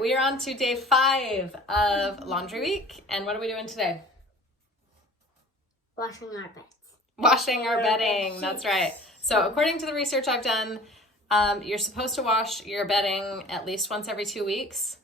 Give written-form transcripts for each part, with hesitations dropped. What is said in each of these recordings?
right, we are on to day 5 of laundry week. And what are we doing today? Washing our beds. Washing our bedding, that's right. So according to the research I've done, you're supposed to wash your bedding at least once every 2 weeks.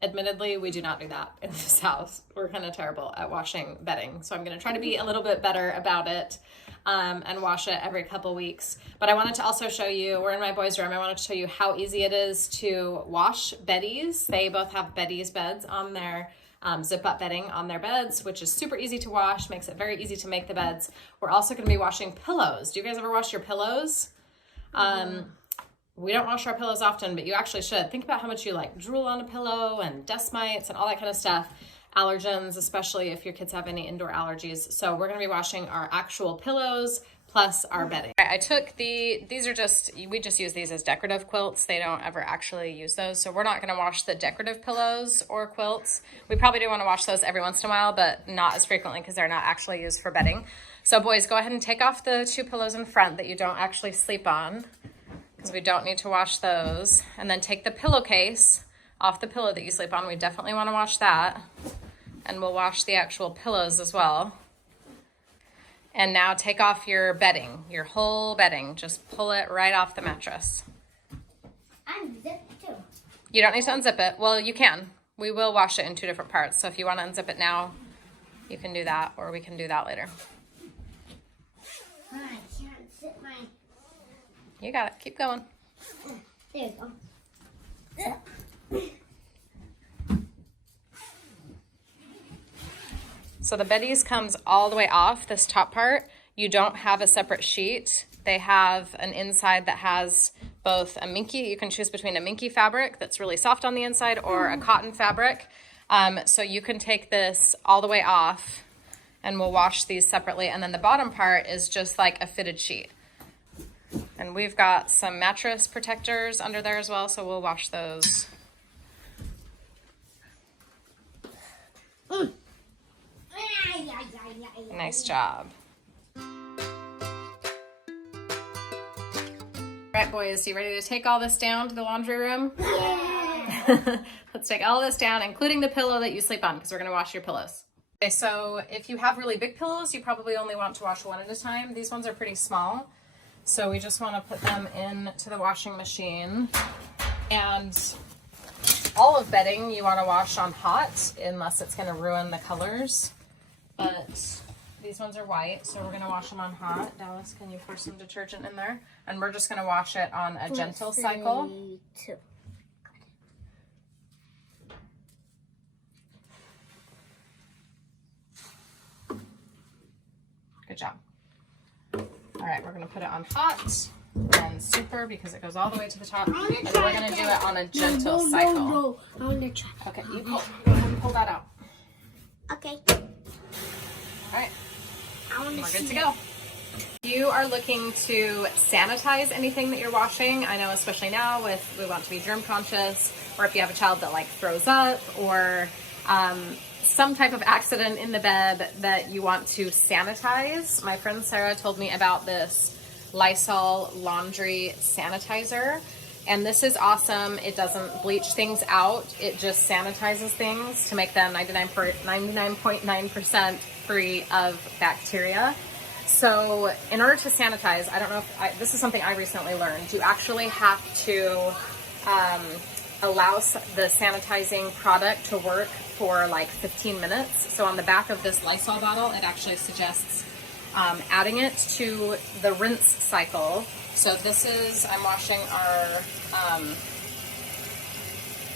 Admittedly, we do not do that in this house. We're kind of terrible at washing bedding. So I'm going to try to be a little bit better about it and wash it every couple weeks. But I wanted to also show you, we're in my boys' room, I wanted to show you how easy it is to wash beddies. They both have beddies beds on their zip-up bedding on their beds, which is super easy to wash, makes it very easy to make the beds. We're also going to be washing pillows. Do you guys ever wash your pillows? We don't wash our pillows often, but you actually should. Think about how much you like drool on a pillow and dust mites and all that kind of stuff. Allergens, especially if your kids have any indoor allergies. So we're going to be washing our actual pillows plus our bedding. I took these are just, we just use these as decorative quilts. They don't ever actually use those. So we're not going to wash the decorative pillows or quilts. We probably do want to wash those every once in a while, but not as frequently because they're not actually used for bedding. So boys, go ahead and take off the 2 pillows in front that you don't actually sleep on, because we don't need to wash those. And then take the pillowcase off the pillow that you sleep on. We definitely want to wash that. And we'll wash the actual pillows as well. And now take off your bedding, your whole bedding. Just pull it right off the mattress. Unzip it too. You don't need to unzip it. Well, you can. We will wash it in 2 different parts. So if you want to unzip it now, you can do that, or we can do that later. I can't zip my... You got it. Keep going. There you go. So the beddies comes all the way off this top part. You don't have a separate sheet. They have an inside that has both a minky, you can choose between a minky fabric that's really soft on the inside or a cotton fabric. So you can take this all the way off and we'll wash these separately. And then the bottom part is just like a fitted sheet. And we've got some mattress protectors under there as well, so we'll wash those. Nice job. All right, boys, you ready to take all this down to the laundry room? Yeah. Let's take all this down, including the pillow that you sleep on, because we're going to wash your pillows. Okay, so if you have really big pillows, you probably only want to wash one at a time. These ones are pretty small, so we just want to put them into the washing machine. And all of bedding you want to wash on hot, unless it's going to ruin the colors. But these ones are white, so we're going to wash them on hot. Dallas, can you pour some detergent in there? And we're just going to wash it on a gentle cycle. Good job. All right, we're going to put it on hot and super because it goes all the way to the top. And we're going to do it on a gentle cycle. No, I want to try. Okay, you pull. Go ahead and pull that out. Okay. All right, We're we're good to go. If you are looking to sanitize anything that you're washing, I know especially now we want to be germ conscious, or if you have a child that like throws up or some type of accident in the bed that you want to sanitize. My friend Sarah told me about this Lysol laundry sanitizer. And this is awesome. It doesn't bleach things out. It just sanitizes things to make them 99.9% free of bacteria. So in order to sanitize, I don't know if this is something I recently learned. You actually have to allow the sanitizing product to work for like 15 minutes. So on the back of this Lysol bottle, it actually suggests adding it to the rinse cycle. So this is, I'm washing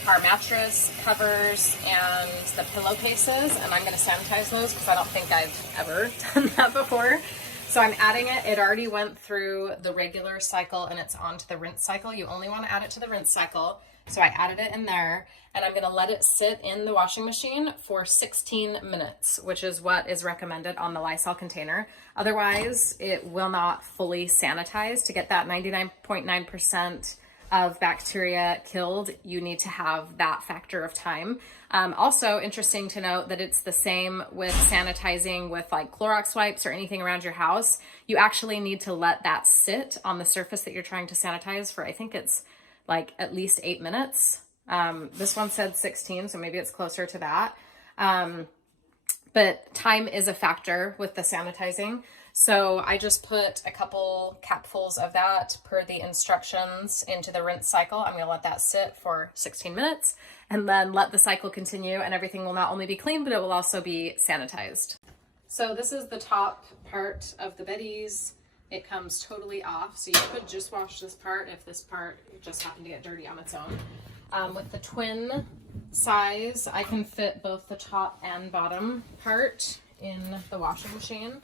our mattress covers and the pillowcases, and I'm going to sanitize those because I don't think I've ever done that before. So I'm adding it. It already went through the regular cycle and it's onto the rinse cycle. You only want to add it to the rinse cycle. So I added it in there, and I'm going to let it sit in the washing machine for 16 minutes, which is what is recommended on the Lysol container. Otherwise, it will not fully sanitize. To get that 99.9% of bacteria killed, you need to have that factor of time. Also interesting to note that it's the same with sanitizing with like Clorox wipes or anything around your house. You actually need to let that sit on the surface that you're trying to sanitize for, I think it's like at least 8 minutes This one said 16, so maybe it's closer to that. But time is a factor with the sanitizing. So I just put a couple capfuls of that per the instructions into the rinse cycle. I'm gonna let that sit for 16 minutes and then let the cycle continue, and everything will not only be clean, but it will also be sanitized. So this is the top part of the Betties. It comes totally off. So you could just wash this part if this part just happened to get dirty on its own. With the twin size, I can fit both the top and bottom part in the washing machine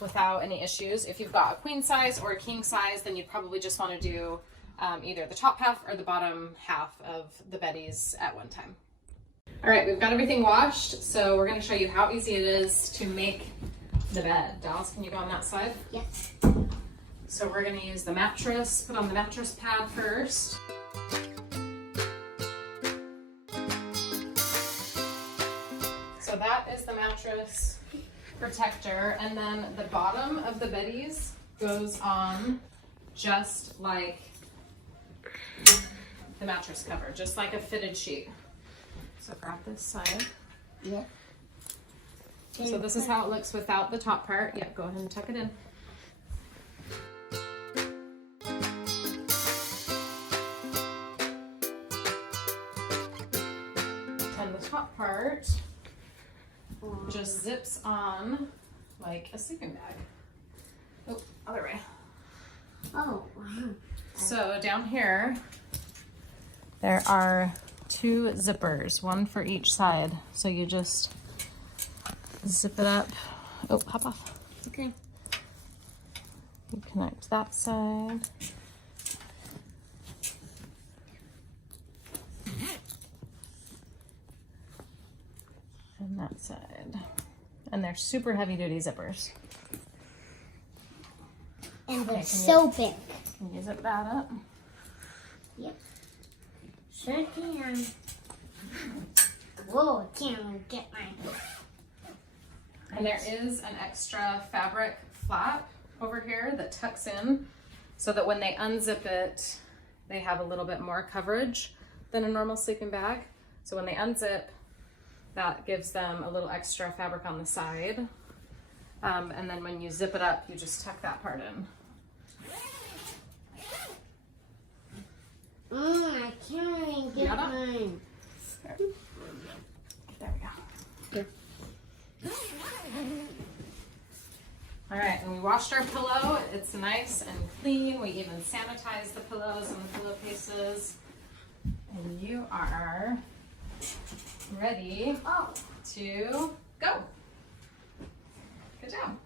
without any issues. If you've got a queen size or a king size, then you'd probably just want to do either the top half or the bottom half of the Betties at one time. All right, we've got everything washed, so we're going to show you how easy it is to make the bed. Dallas, can you go on that side? Yes. So we're going to use the mattress, put on the mattress pad first. So that is the mattress protector, and then the bottom of the Betties goes on just like the mattress cover, just like a fitted sheet. So grab this side. Yeah. So this is how it looks without the top part. Yeah, go ahead and tuck it in. And the top part just zips on like a sleeping bag. Oh, other way. Oh, wow. So down here, there are 2 zippers, one for each side. So you just zip it up. Oh, hop off. Okay. You connect that side. And that side. And they're super heavy duty zippers. And they're Okay, so big. Can you zip that up? Yep. Sure can. Whoa, I can't even get mine. And there is an extra fabric flap over here that tucks in so that when they unzip it, they have a little bit more coverage than a normal sleeping bag. So when they unzip, that gives them a little extra fabric on the side. And then when you zip it up, you just tuck that part in. I can't even get Got it? mine. There we go. All right, and we washed our pillow. It's nice and clean. We even sanitized the pillows and the pillowcases. And you are ready to go. Good job.